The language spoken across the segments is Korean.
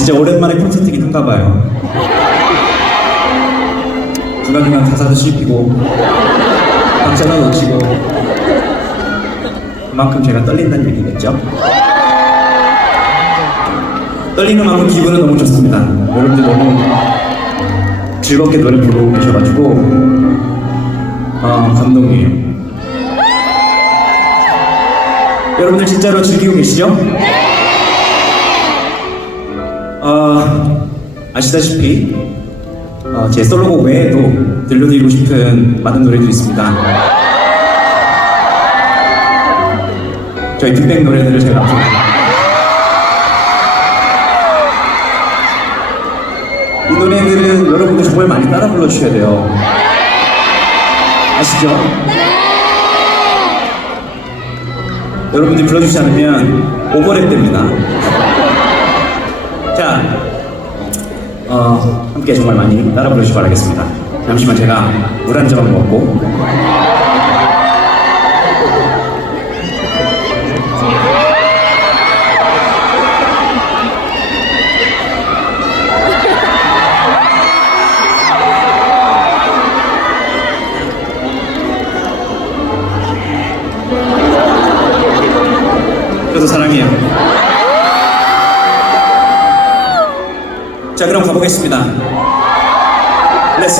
진짜 오랜만에 콘서트긴 한가 봐요. 중간중간 가사도 씹히고 박자도 놓치고 그만큼 제가 떨린다는 얘기겠죠? 떨리는 만큼 기분은 너무 좋습니다. 여러분들 너무 즐겁게 노래 부르고 계셔가지고 아 감동이에요. 여러분들 진짜로 즐기고 계시죠? 어, 아시다시피 어, 제 솔로곡 외에도 들려드리고 싶은 많은 노래들이 있습니다. 저희 빅뱅 노래들을 제가 앞으로 이 노래들은 여러분들 정말 많이 따라 불러주셔야 돼요. 아시죠? 여러분들이 불러주지 않으면 오버랩 됩니다. 어, 함께 정말 많이 따라 부르시기 바라겠습니다. 잠시만 제가 물 한 잔 먹고. 저도 사랑해요. 자, 그럼 가보겠습니다.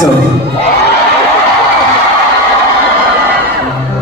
Go.